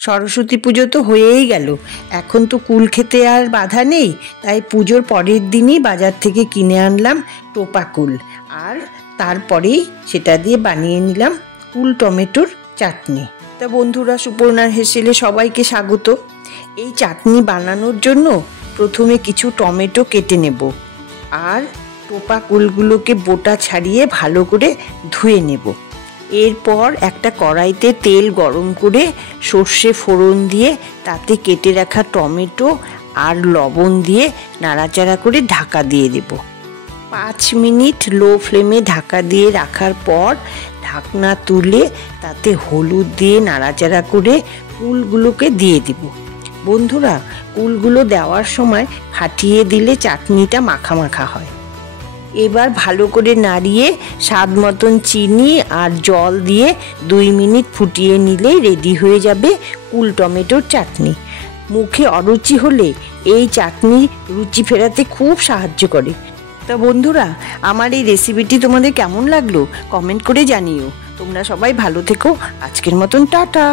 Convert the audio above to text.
সরস্বতী পুজো তো হয়েই গেল, এখন তো কুল খেতে আর বাধা নেই, তাই পুজোর পরের দিনই বাজার থেকে কিনে আনলাম টোপা কুল, আর তারপরেই সেটা দিয়ে বানিয়ে নিলাম কুল টমেটোর চাটনি। তা বন্ধুরা, সুপর্ণার হেসেলে সবাইকে স্বাগত। এই চাটনি বানানোর জন্য প্রথমে কিছু টমেটো কেটে নেব, আর টোপা কুলগুলোকে বোটা ছাড়িয়ে ভালো করে ধুয়ে নেব। এরপর একটা কড়াইতে তেল গরম করে সর্ষে ফোড়ন দিয়ে তাতে কেটে রাখা টমেটো আর লবণ দিয়ে নাড়াচাড়া করে ঢাকা দিয়ে দেব। 5 মিনিট লো ফ্লেমে ঢাকা দিয়ে রাখার পর ঢাকনা তুলে তাতে হলুদ দিয়ে নাড়াচাড়া করে কুলগুলোকে দিয়ে দেব। বন্ধুরা, কুলগুলো দেওয়ার সময় ফাটিয়ে দিলে চাটনিটা মাখা মাখা হয়। এবার ভালো করে নাড়িয়ে স্বাদ মতন চিনি আর জল দিয়ে 2 মিনিট ফুটিয়ে নিলেই রেডি হয়ে যাবে কুল টমেটোর চাটনি। মুখে অরুচি হলে এই চাটনি রুচি ফেরাতে খুব সাহায্য করে। তা বন্ধুরা, আমার এই রেসিপিটি তোমাদের কেমন লাগলো কমেন্ট করে জানিও। তোমরা সবাই ভালো থেকো। আজকের মতন টাটা।